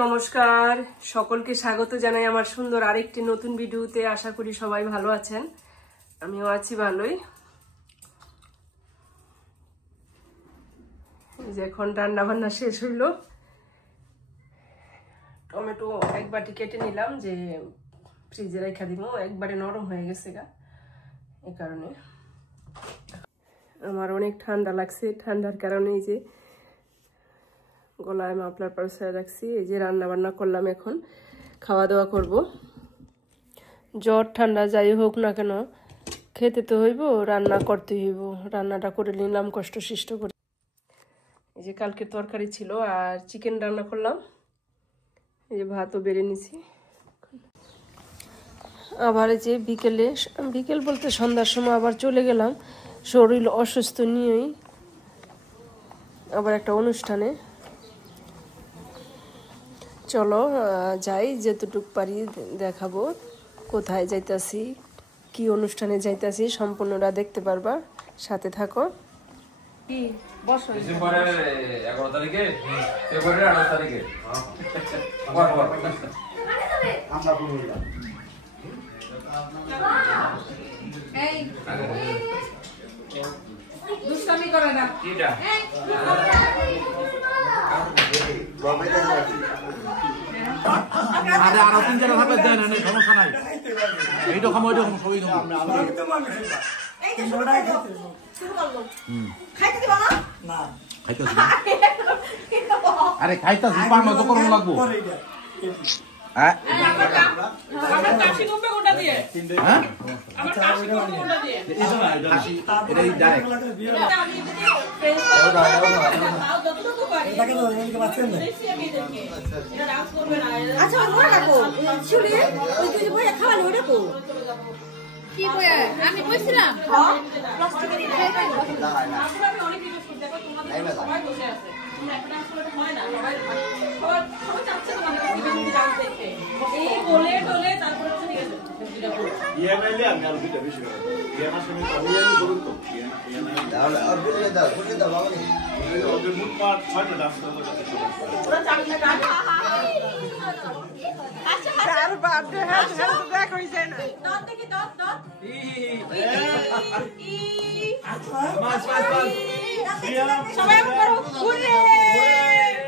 নমস্কার, সকলকে স্বাগত জানাই আমার সুন্দর আরেকটি নতুন ভিডিওতে। আশা করি সবাই ভালো আছেন, আমিও আছি ভালোই। এই যে এখন রান্না বান্না শেষ হইল। টমেটো এক বাটি কেটে নিলাম যে ফ্রিজে রেখে দিব, একবারে নরম হয়ে গেছে গা, এই কারণে। আমার অনেক ঠান্ডা লাগছে, ঠান্ডার কারণে এই যে গলায় মাফলার পরিষ্কার রাখছি। এই যে রান্না বান্না করলাম, এখন খাওয়া দাওয়া করব। জ্বর ঠান্ডা যাই হোক না কেন খেতে তো হইব, রান্না করতে হইব। রান্নাটা করে নিলাম কষ্ট সৃষ্ট করে। এই যে কালকে তরকারি ছিল আর চিকেন রান্না করলাম। এই যে ভাতও বেড়ে নিছি। আবার এই যে বিকেল বলতে সন্ধ্যার সময় আবার চলে গেলাম শরীর অসুস্থ নিয়েই আবার একটা অনুষ্ঠানে। চলো যাই, যেতটুক পারি দেখাবো কোথায় যাইতাছি, কি অনুষ্ঠানে যাইতাছি, সম্পূর্ণটা দেখতে পারবা, সাথে থাকো। কি বসো ডিসেম্বরের 11 তারিখে, ফেব্রুয়ারির 18 তারিখে আমরা বললাম এই দুষ্টামি করে না কিটা আরে আর তিন জায়গা ভাবে দেন না, সমস্যা নাই। এইরকম ওইরকম সবই এই যে শুরু করলো খাইতে দিবা না? না খাইতেছি না। আরে খাইতেছি, পান তো করুন লাগবো। হ্যাঁ আমার কাশি গম্বে কোনটা দিয়ে? হ্যাঁ আমার কাশি গম্বে কোনটা দিয়ে? এটা না, এটা এটাই ডাইরেক্ট। আমি যতটুকু পারি এটাকে তো এদিকে বাঁচছেন না। এটা ডান্স করবে না। আচ্ছা ওরা রাখো চুরি, ওই তুই বই খাওয়ালে ওটা কো কি বই? আমি কইছিলাম হ্যাঁ প্লাস্টিকের আসলে আমি অনেক কিছু শুনতে পাই, তোমাদের সবাই বসে আছে, তোমরা একটা ডান্স করলে হয় না। সবাই চাচ্ছে তোমাদের কাছে ইভেন্ট ডান্স দেখতে, এই বলে টলে তারপরে ঠিক আছে ইএমআইলে আমি আর দুইটা বেশি করে ইএমআই সঙ্গে আমি করুন তো তাহলে আর বলে দাও বাবা নি ওদের মুখ পার ছয়টা ডান্স করতে ওরা চাকরি না। আচ্ছা আর বার্থডে হ্যাঁ দেখ হইছে না দত দেখি দত ই মাস সবাই করো ঘুরে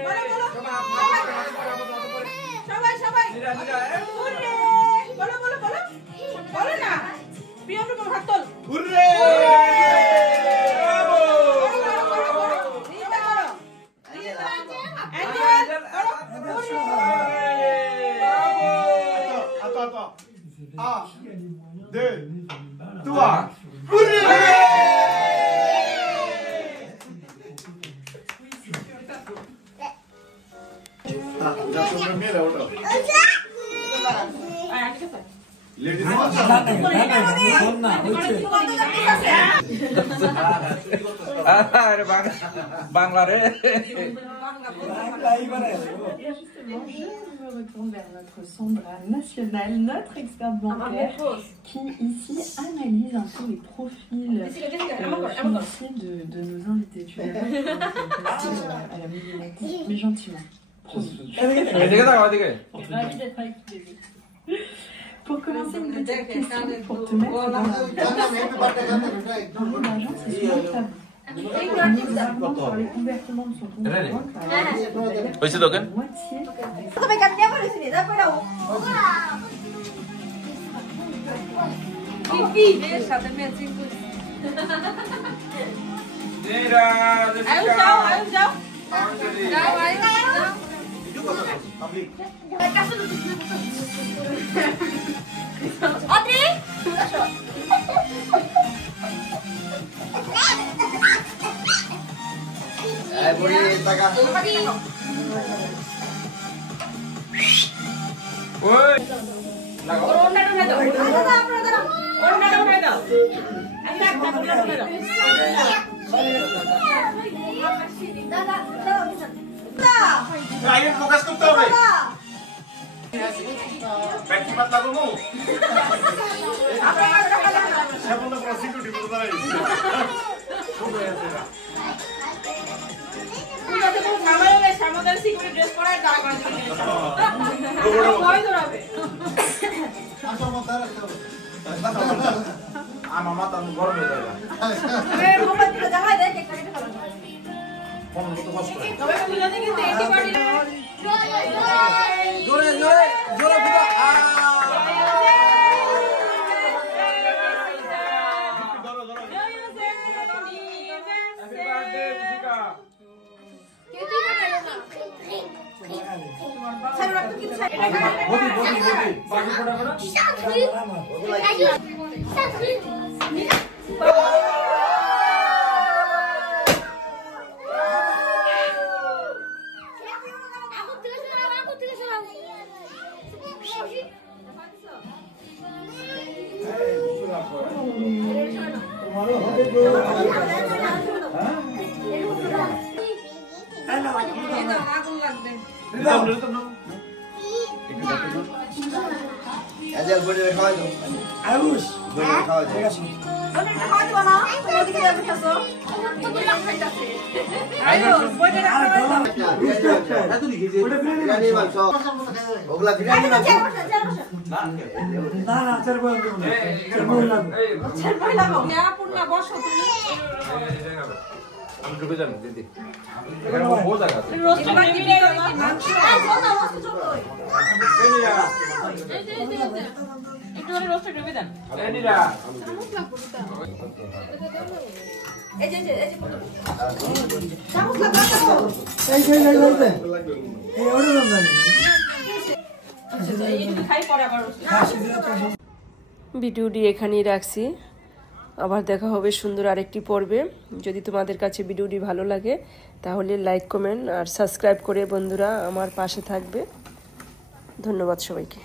বলো সবাই ঘুরে বলো বলো না প্রিয় প্রভু হাত তোল ঘুরে বাংলারে me retourne vers notre Sandra nationale, notre experte bancaire, qui ici analyse un peu les profils financiers de nos invités. Tu verras à la millionette, mais gentiment. Ravi d'être avec vous. Pour commencer, une petite question pour te mettre dans l'argent, c'est souvent tabou. Pour les convertissements de son compte de banque, par exemple, la moitié. Focus করতে হবে। ব্যাটকি পাতলা করবো সেবন্ধ করা security বলতে পারি যাতে কোনো ঝামেলা নেই সামনের সিকিউরিটি ড্রেস পরায় দাঁড় করে দিবে ভয় ধরাবে আমার মাথা গরম হয়ে যাবে এ মোবাইল দিয়ে জ্বালায় দেখ একটা কেটে ফেলো কোন কত কষ্ট করে তবে তুমি জানি কিন্তু এটি পার্টি জোরে জোরে জোরে পুরো আজল বড় খাওয়া দাও আয়ুষ বড় খাওয়া দাও ওটা খাওয়া দিবা না তুমি ওদিকে যাবে খাসো তুমি লাখ খাইতাছে আয়ো বইটা খাওয়া দাও এত লিখেছে বিরিয়ানি মাংস ওগুলা বিরিয়ানি মাংস না না চার বই লাগবে ছেড় বই লাগো না পূর্ণা বসো তুমি আমি ঢুকে যাবো দিদি এখানে বহু জায়গা আছে রোস্ট বাকি ভিডিও কি মাংস এই বলো বসো চলো একটু করে রোস্টে ডুবে দেন এনিরা এই যে চামচ লাগাও এই ওরে রমজান খাই পরে আবার ভিডিওটি এখানেই রাখছি আবার দেখা হবে সুন্দর আরেকটি পর্বে যদি তোমাদের কাছে ভিডিওটি ভালো লাগে তাহলে লাইক কমেন্ট আর সাবস্ক্রাইব করে বন্ধুরা আমার পাশে থাকবে ধন্যবাদ সবাইকে